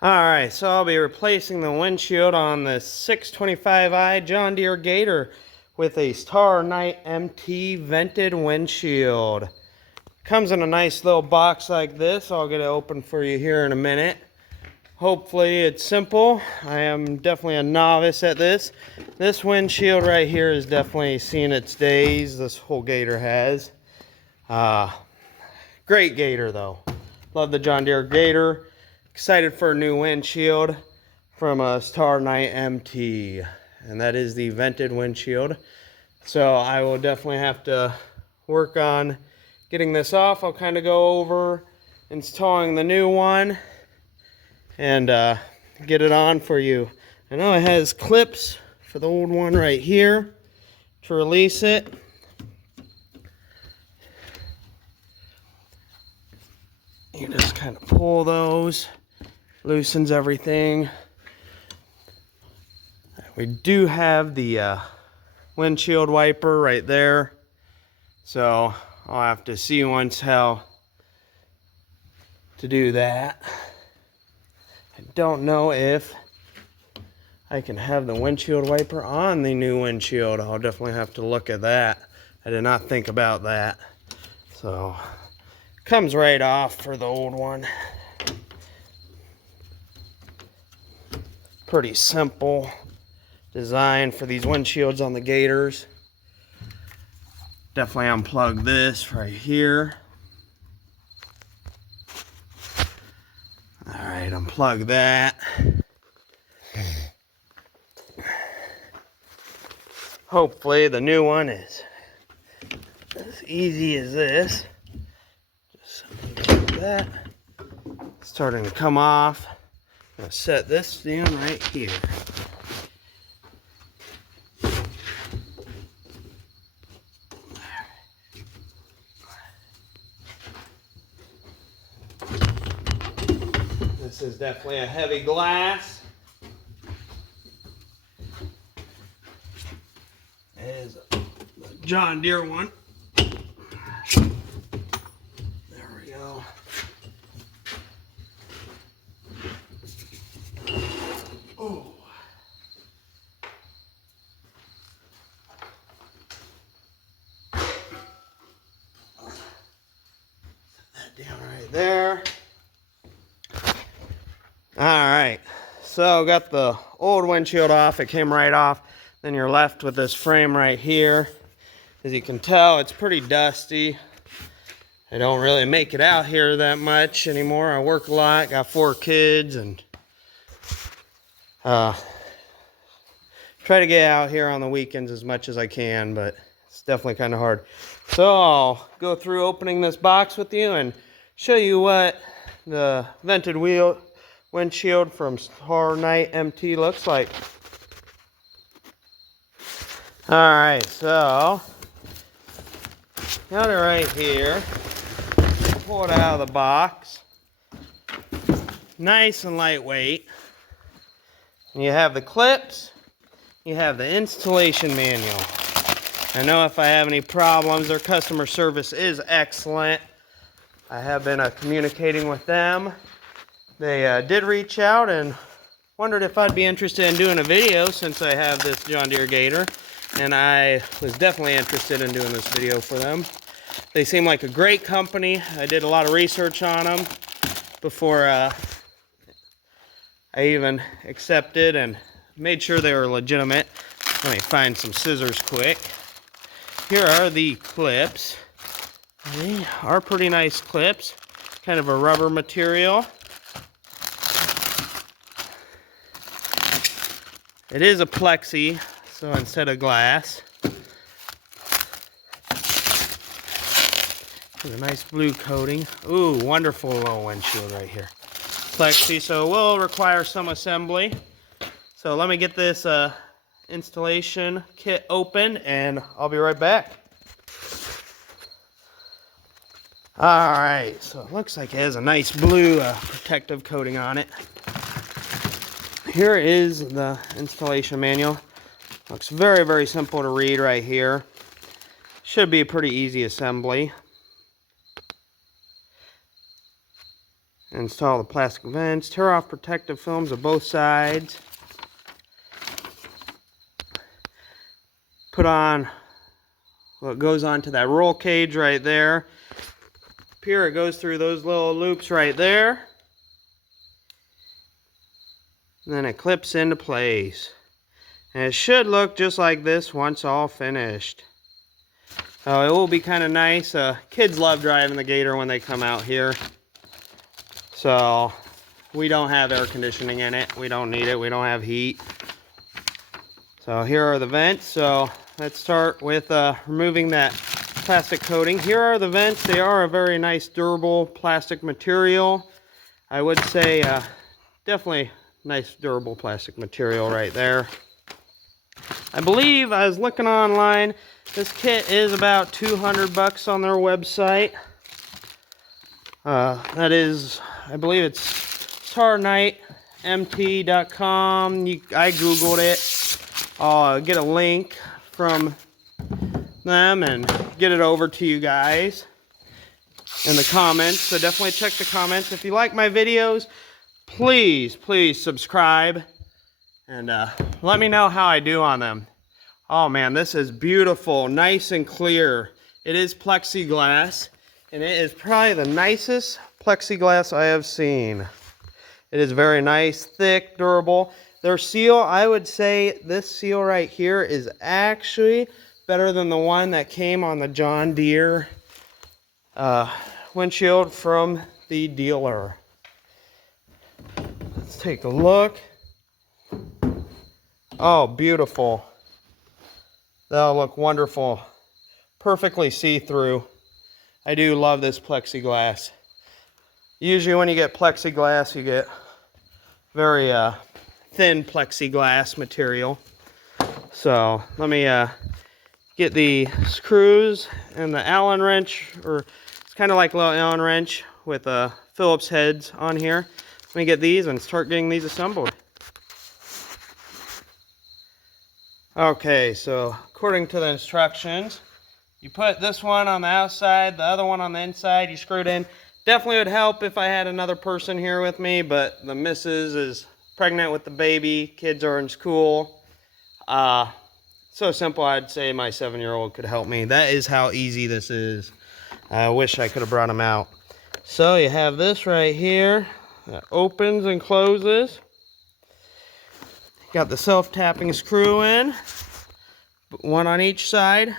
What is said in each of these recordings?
Alright, so I'll be replacing the windshield on the 625i John Deere Gator with a Starknight MT vented windshield. Comes in a nice little box like this. I'll get it open for you here in a minute. Hopefully it's simple. I am definitely a novice at this. This windshield right here is definitely seen its days. This whole Gator has. Great Gator though. Love the John Deere Gator. Excited for a new windshield from a Starknight MT, and that is the vented windshield. So I will definitely have to work on getting this off. I'll kind of go over installing the new one and get it on for you. I know it has clips for the old one right here to release it. You just kind of pull those. Loosens everything. We do have the windshield wiper right there, so I'll have to see once how to do that. I don't know if I can have the windshield wiper on the new windshield. I'll definitely have to look at that. I did not think about that. So comes right off for the old one. Pretty simple design for these windshields on the Gators. Definitely unplug this right here. All right, unplug that. Hopefully the new one is as easy as this. Just unplug that. It's starting to come off. I'm going to set this down right here. This is definitely a heavy glass. It is a John Deere one. There we go. Oh. Set that down right there. Alright, so got the old windshield off. It came right off. Then you're left with this frame right here. As you can tell, it's pretty dusty. I don't really make it out here that much anymore. I work a lot, got 4 kids, and try to get out here on the weekends as much as I can, but it's definitely kind of hard. So I'll go through opening this box with you and show you what the vented windshield from Starknight MT looks like. Alright, so got it right here. Pull it out of the box. Nice and lightweight. And you have the clips. You have the installation manual. I know if I have any problems, their customer service is excellent. I have been communicating with them. They did reach out and wondered if I'd be interested in doing a video since I have this John Deere Gator. And I was definitely interested in doing this video for them. They seem like a great company. I did a lot of research on them before I even accepted and made sure they were legitimate. Let me find some scissors quick. Here are the clips. They are pretty nice clips. Kind of a rubber material. It is a plexi, so instead of glass. There's a nice blue coating. Ooh, wonderful little windshield right here. Plexi, so it will require some assembly. So let me get this installation kit open and I'll be right back. Alright, so it looks like it has a nice blue protective coating on it. Here is the installation manual. Looks very, very simple to read right here. Should be a pretty easy assembly. Install the plastic vents. Tear off protective films of both sides. Put on what goes onto that roll cage right there. Here it goes through those little loops right there. And then it clips into place. And it should look just like this once all finished. It will be kind of nice. Kids love driving the Gator when they come out here. So we don't have air conditioning in it. We don't need it. We don't have heat. So here are the vents. So let's start with removing that plastic coating. Here are the vents. They are a very nice durable plastic material. I would say definitely nice durable plastic material right there. I believe I was looking online. This kit is about 200 bucks on their website. That is, I believe it's starknightmt.com. I googled it. I'll get a link from them and get it over to you guys in the comments. So definitely check the comments. If you like my videos, please subscribe and let me know how I do on them. Oh man, this is beautiful, nice and clear. It is plexiglass, and it is probably the nicest plexiglass I have seen. It is very nice, thick, durable. Their seal, I would say this seal right here is actually better than the one that came on the John Deere windshield from the dealer. Let's take a look. Oh, beautiful. That'll look wonderful. Perfectly see-through. I do love this plexiglass. Usually when you get plexiglass, you get very thin plexiglass material. So let me get the screws and the Allen wrench, or it's kind of like a little Allen wrench with Phillips heads on here. Let me get these and start getting these assembled. Okay, so according to the instructions, you put this one on the outside, the other one on the inside, you screw it in. Definitely would help if I had another person here with me, but the missus is pregnant with the baby, kids are in school. So simple, I'd say my 7-year-old could help me. That is how easy this is. I wish I could have brought him out. So you have this right here that opens and closes. Got the self-tapping screw in, one on each side.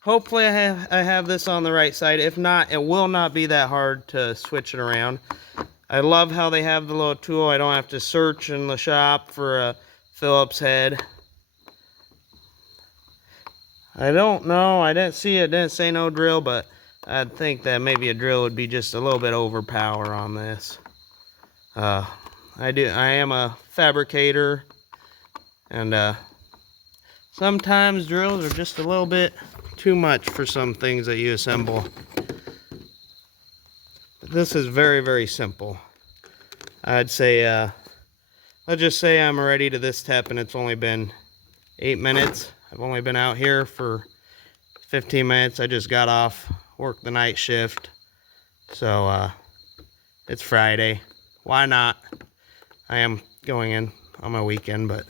Hopefully I have this on the right side. If not, it will not be that hard to switch it around. I love how they have the little tool. I don't have to search in the shop for a Phillips head. I don't know. I didn't see it. Didn't say no drill, but I'd think that maybe a drill would be just a little bit overpower on this. I am a fabricator. And sometimes drills are just a little bit too much for some things that you assemble. But this is very simple. I'd say, let's just say I'm ready to this step and it's only been 8 minutes. I've only been out here for 15 minutes. I just got off, worked the night shift. So it's Friday. Why not? I am going in on my weekend, but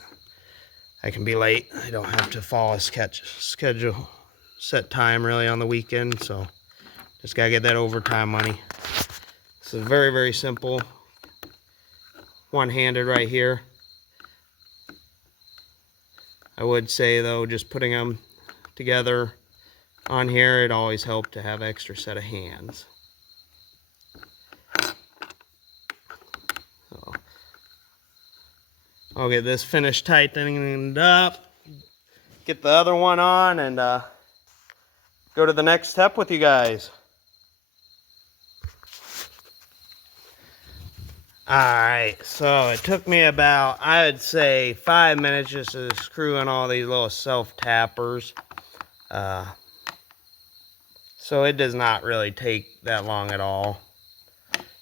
I can be late. I don't have to follow a schedule, set time really on the weekend, so just gotta get that overtime money. This is very simple. One-handed right here. I would say though, just putting them together on here, it always helped to have an extra set of hands. So I'll get this finished tightening up, get the other one on, and go to the next step with you guys. Alright, so it took me about, I would say, 5 minutes just to screw in all these little self-tappers. So it does not really take that long at all.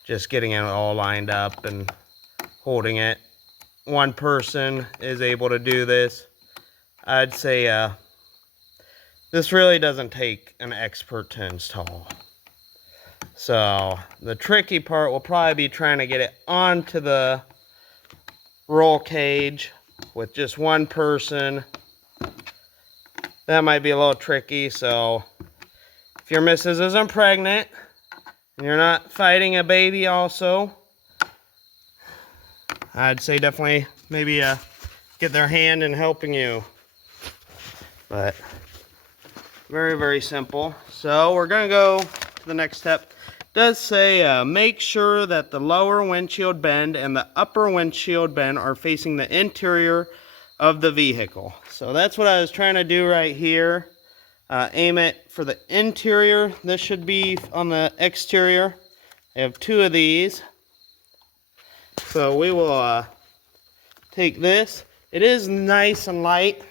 Just getting it all lined up and holding it. One person is able to do this. I'd say this really doesn't take an expert to install. So the tricky part will probably be trying to get it onto the roll cage with just one person. That might be a little tricky. So if your missus isn't pregnant and you're not fighting a baby also, I'd say definitely maybe get their hand in helping you. But very, very simple. So we're gonna go to the next step. It does say make sure that the lower windshield bend and the upper windshield bend are facing the interior of the vehicle. So that's what I was trying to do right here. Aim it for the interior. This should be on the exterior. I have two of these. So we will take this. It is nice and light.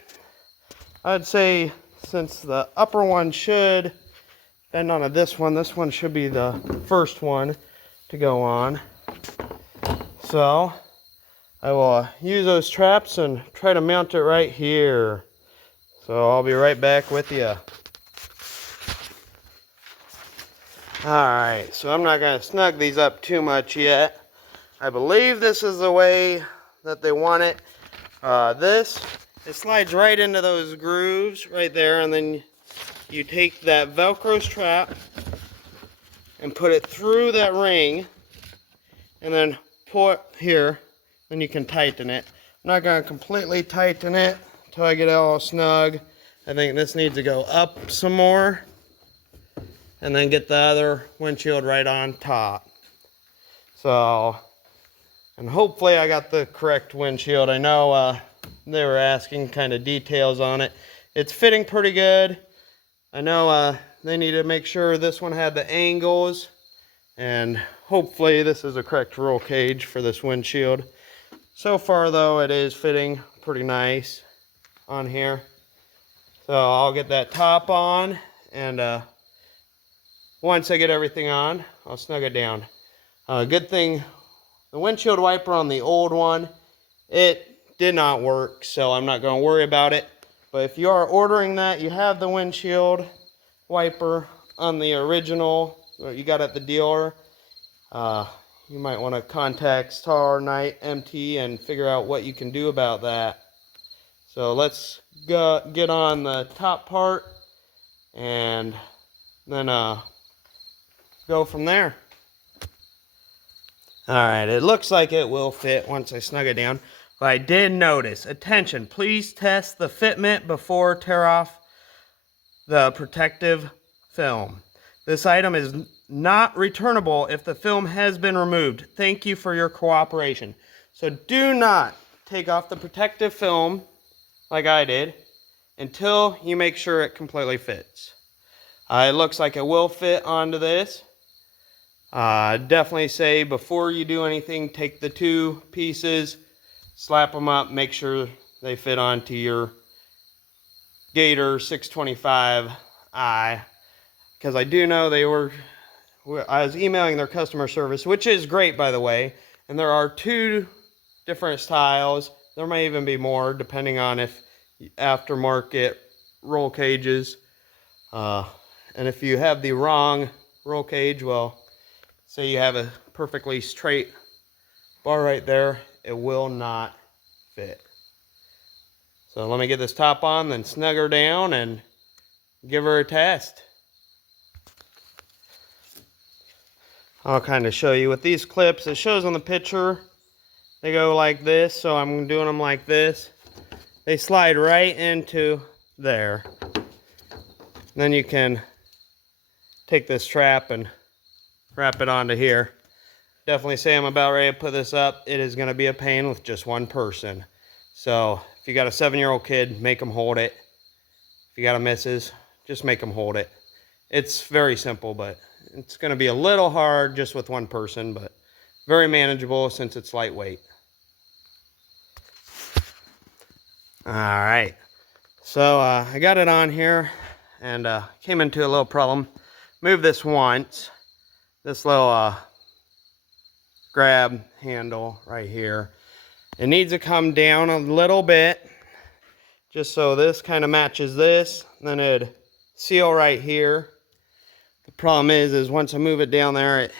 I'd say since the upper one should bend onto this one should be the first one to go on. So I will use those traps and try to mount it right here. So I'll be right back with you. Alright, so I'm not going to snug these up too much yet. I believe this is the way that they want it. It slides right into those grooves right there, and then you take that Velcro strap and put it through that ring, and then pull it here, then you can tighten it. I'm not going to completely tighten it until I get it all snug. I think this needs to go up some more, and then get the other windshield right on top. So, and hopefully I got the correct windshield. I know they were asking kind of details on it. It's fitting pretty good. I know they need to make sure this one had the angles, and hopefully this is the correct roll cage for this windshield. So far though, it is fitting pretty nice on here. So I'll get that top on, and once I get everything on, I'll snug it down. Good thing, the windshield wiper on the old one, it did not work, so I'm not going to worry about it. But if you are ordering that, you have the windshield wiper on the original that you got at the dealer, you might want to contact Starknight MT and figure out what you can do about that. So let's get on the top part and then go from there. Alright, it looks like it will fit once I snug it down. But I did notice, attention, please test the fitment before tear off the protective film. This item is not returnable if the film has been removed. Thank you for your cooperation. So do not take off the protective film like I did until you make sure it completely fits. It looks like it will fit onto this. Definitely say before you do anything, take the two pieces, slap them up, make sure they fit onto your Gator 625i, because I do know I was emailing their customer service, which is great by the way, and there are two different styles. There may even be more depending on if aftermarket roll cages, and if you have the wrong roll cage, well, say you have a perfectly straight bar right there, it will not fit. So let me get this top on, then snug her down and give her a test. I'll kind of show you with these clips. It shows on the picture they go like this, so I'm doing them like this. They slide right into there. Then you can take this strap and wrap it onto here. Definitely say I'm about ready to put this up. It is going to be a pain with just one person. So if you got a 7-year-old kid, make them hold it. If you got a missus, just make them hold it. It's very simple, but it's going to be a little hard just with one person, but very manageable since it's lightweight. All right. So I got it on here and came into a little problem. Move this once. This little grab handle right here. It needs to come down a little bit just so this kind of matches this. Then it'd seal right here. The problem is once I move it down there, it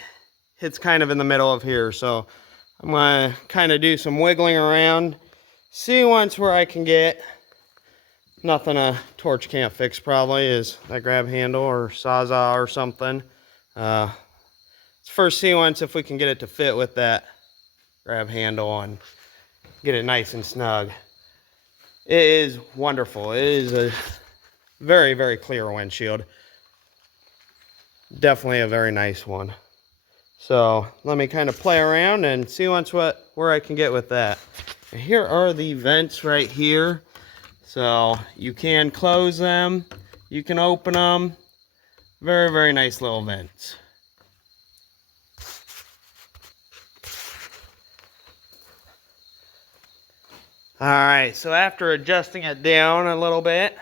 hits kind of in the middle of here. So I'm gonna kind of do some wiggling around, see once where I can get. Nothing a torch can't fix probably is that grab handle or sawzall or something. Let's first see once if we can get it to fit with that grab handle and get it nice and snug. It is wonderful. It is a very, very clear windshield. Definitely a very nice one. So let me kind of play around and see once where I can get with that. And here are the vents right here. So you can close them, you can open them. Very, very nice little vents. All right, so after adjusting it down a little bit,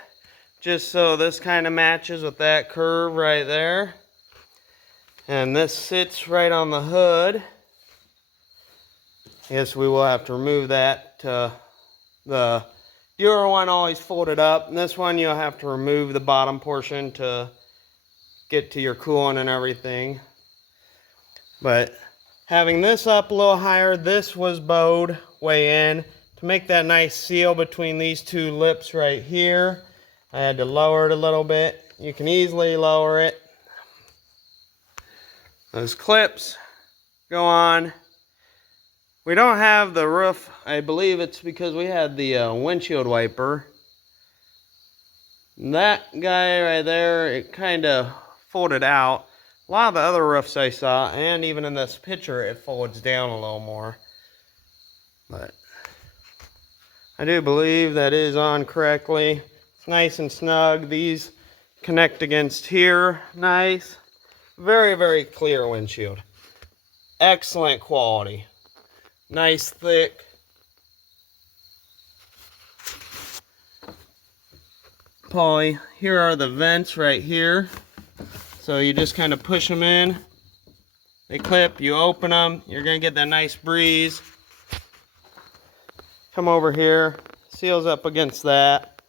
just so this kind of matches with that curve right there, and this sits right on the hood. Yes, we will have to remove that. The newer one always folded up, and this one you'll have to remove the bottom portion to get to your coolant and everything. But having this up a little higher, this was bowed way in. To make that nice seal between these two lips right here, I had to lower it a little bit. You can easily lower it. Those clips go on. We don't have the roof. I believe it's because we had the windshield wiper. That guy right there, it kind of folded out. A lot of the other roofs I saw, and even in this picture, it folds down a little more. But I do believe that is on correctly. It's nice and snug. These connect against here. Nice. Very, very clear windshield. Excellent quality. Nice, thick. Poly. Here are the vents right here. So you just kind of push them in. They clip, you open them. You're going to get that nice breeze. Come over here. Seals up against that.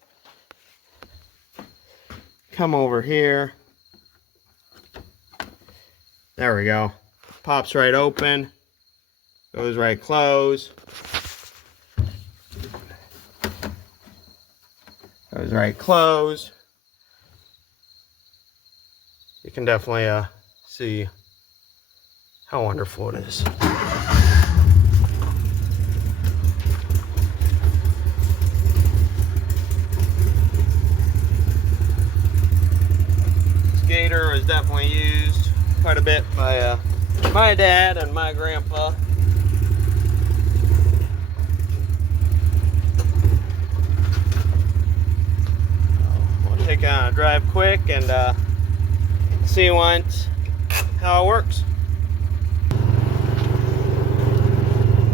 Come over here. There we go. Pops right open. Goes right close. Goes right close. You can definitely see how wonderful it is. This Gator is definitely used quite a bit by my dad and my grandpa. We'll take a drive quick and see once how it works.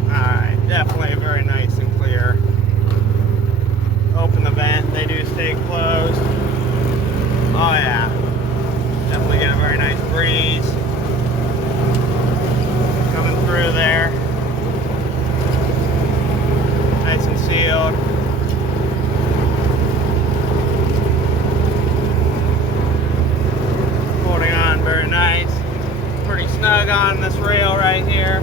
Alright, definitely very nice and clear. Open the vent, they do stay closed. Oh yeah, definitely get a very nice breeze coming through there. Nice and sealed. Holding on very nice. Pretty snug on this rail right here.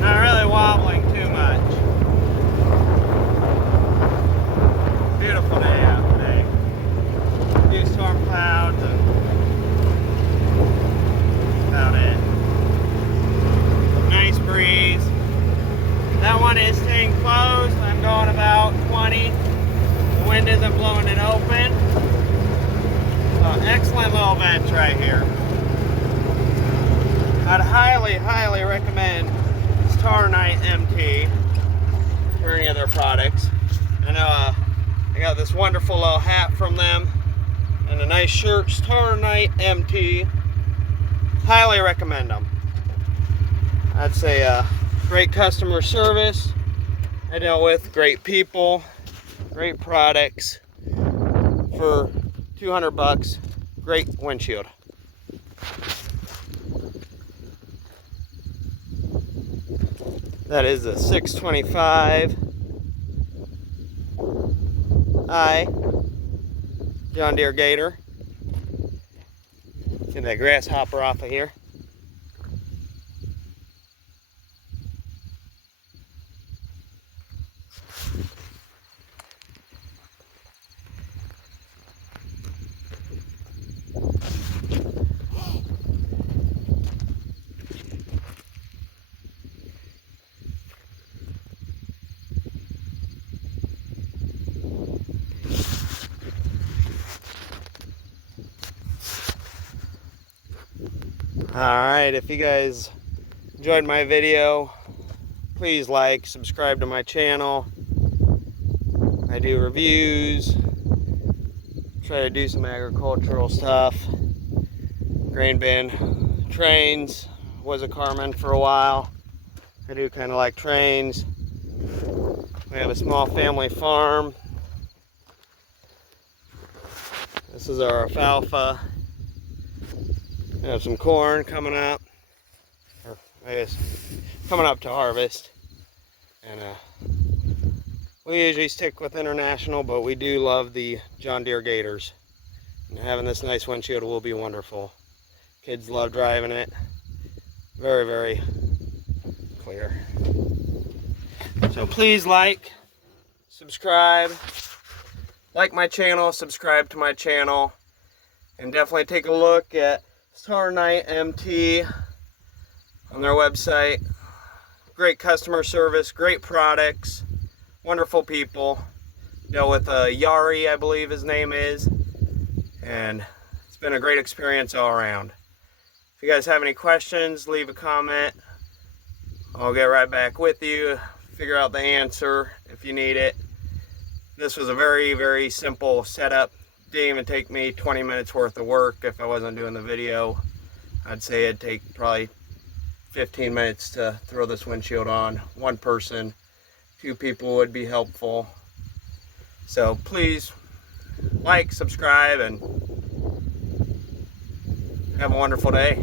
Not really wobbling too much. Beautiful day out today. Few storm clouds and about it. Nice breeze. That one is staying closed. I'm going about 20. The wind isn't blowing it open. So excellent little vents right here. I'd highly, highly recommend Starknight MT or any of their products. I know I got this wonderful little hat from them and a nice shirt. Starknight MT. Highly recommend them. I'd say great customer service. I dealt with great people, great products for $200. Great windshield. That is a 625. Hi. John Deere Gator. Get that grasshopper off of here. Alright, if you guys enjoyed my video, please like, subscribe to my channel. I do reviews, try to do some agricultural stuff, grain bin, trains, was a carman for a while. I do kind of like trains. We have a small family farm. This is our alfalfa. We have some corn coming up, or I guess coming up to harvest. And we usually stick with international, but we do love the John Deere Gators. And having this nice windshield will be wonderful. Kids love driving it. Very, very clear. So please like, subscribe, like my channel, subscribe to my channel, and definitely take a look at Starknight MT on their website. Great customer service, great products, wonderful people. Dealt with Yari, I believe his name is, and it's been a great experience all around. If you guys have any questions, leave a comment. I'll get right back with you, figure out the answer if you need it. This was a very, very simple setup. Didn't even take me 20 minutes worth of work if I wasn't doing the video. I'd say it'd take probably 15 minutes to throw this windshield on. One person, 2 people would be helpful. So please like, subscribe, and have a wonderful day.